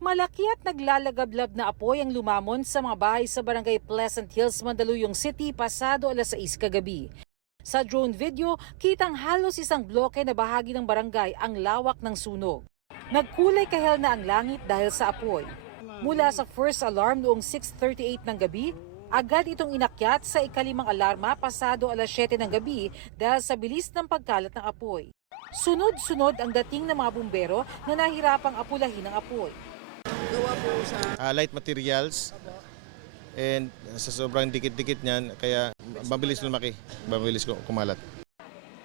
Malaki at naglalagablab na apoy ang lumamon sa mga bahay sa barangay Pleasant Hills, Mandaluyong City pasado alas 6 kagabi. Sa drone video, kitang halos isang bloke na bahagi ng barangay ang lawak ng sunog. Nagkulay kahel na ang langit dahil sa apoy. Mula sa first alarm noong 6:38 ng gabi, agad itong inakyat sa ikalimang alarma pasado alas 7 ng gabi dahil sa bilis ng pagkalat ng apoy. Sunod-sunod ang dating ng mga bumbero na nahirapang apulahin ang apoy. Light materials and sa sobrang dikit-dikit niyan kaya mabilis lumaki, mabilis kumalat.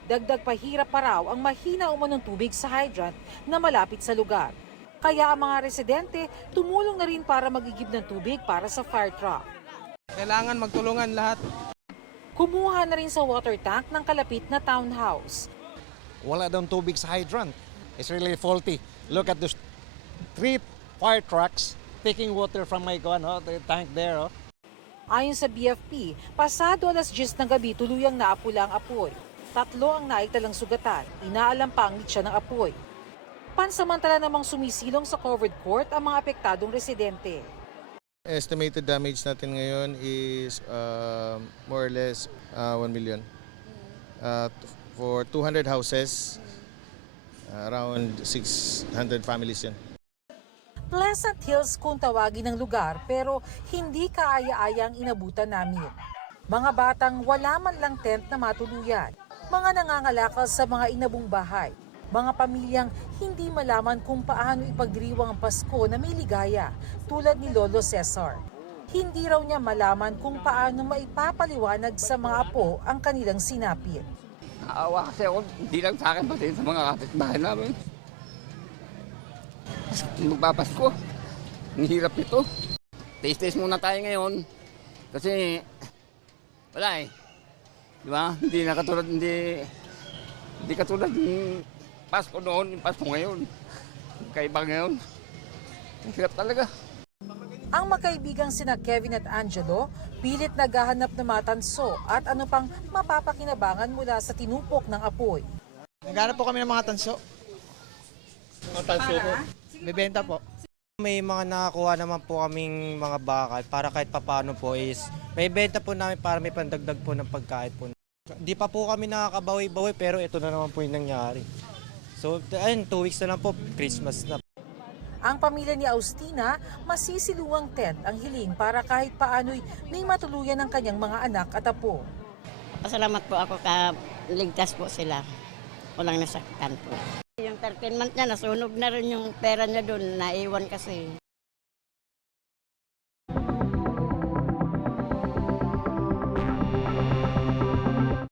Dagdag pahirap pa raw ang mahina umanong tubig sa hydrant na malapit sa lugar. Kaya ang mga residente tumulong na rin para magigib ng tubig para sa fire truck. Kailangan magtulungan lahat. Kumuha na rin sa water tank ng kalapit na townhouse. Wala daw tubig sa hydrant. It's really faulty. Look at the three fire trucks taking water from my the tank there. Oh. Ayon sa BFP, pasado alas 10 ng gabi tuluyang naapula ang apoy. 3 ang naitalang sugatan, inaalam pa ang litsa ng apoy. Pansamantala namang sumisilong sa covered court ang mga apektadong residente. Estimated damage natin ngayon is more or less 1 million. For 200 houses, around 600 families yan. Pleasant Hills kung tawagin ng lugar pero hindi kaaya-aya ang inabutan namin. Mga batang wala man lang tent na matuluyan. Mga nangangalakal sa mga inabong bahay. Mga pamilyang hindi malaman kung paano ipagdiriwang ang Pasko na may ligaya tulad ni Lolo Cesar. Hindi raw niya malaman kung paano maipapaliwanag sa mga apo ang kanilang sinapit. Naawa kasi ako, hindi lang sa akin, pati sa mga kapitbahay namin. Magpapasko. Ang hirap ito. Taste-taste muna tayo ngayon. Kasi, wala eh. Di ba? Hindi katulad ng Pasko noon, yung Pasko ngayon. Kaiba ngayon. Ang hirap talaga. Ang magkaibigang sina Kevin at Angelo, pilit naghahanap ng matanso at ano pang mapapakinabangan mula sa tinupok ng apoy. Naghanap po kami ng mga tanso. Ang tanso po. Bebenta po. May mga nakakuha naman po kaming mga bakal para kahit papano po is may benta po namin para may pandagdag po ng pagkain po. Di pa po kami nakakabawi-bawi pero ito na naman po yung nangyari. So ayun, 2 weeks na lang po, Christmas na. Ang pamilya ni Austina, masisiluwang tent ang hiling para kahit paano'y may matuluyan ng kanyang mga anak at apo. Pasalamat po ako ka ligtas po sila. Walang nasaktan po. Yung 13 month niya, nasunog na rin yung pera niya doon, naiwan kasi.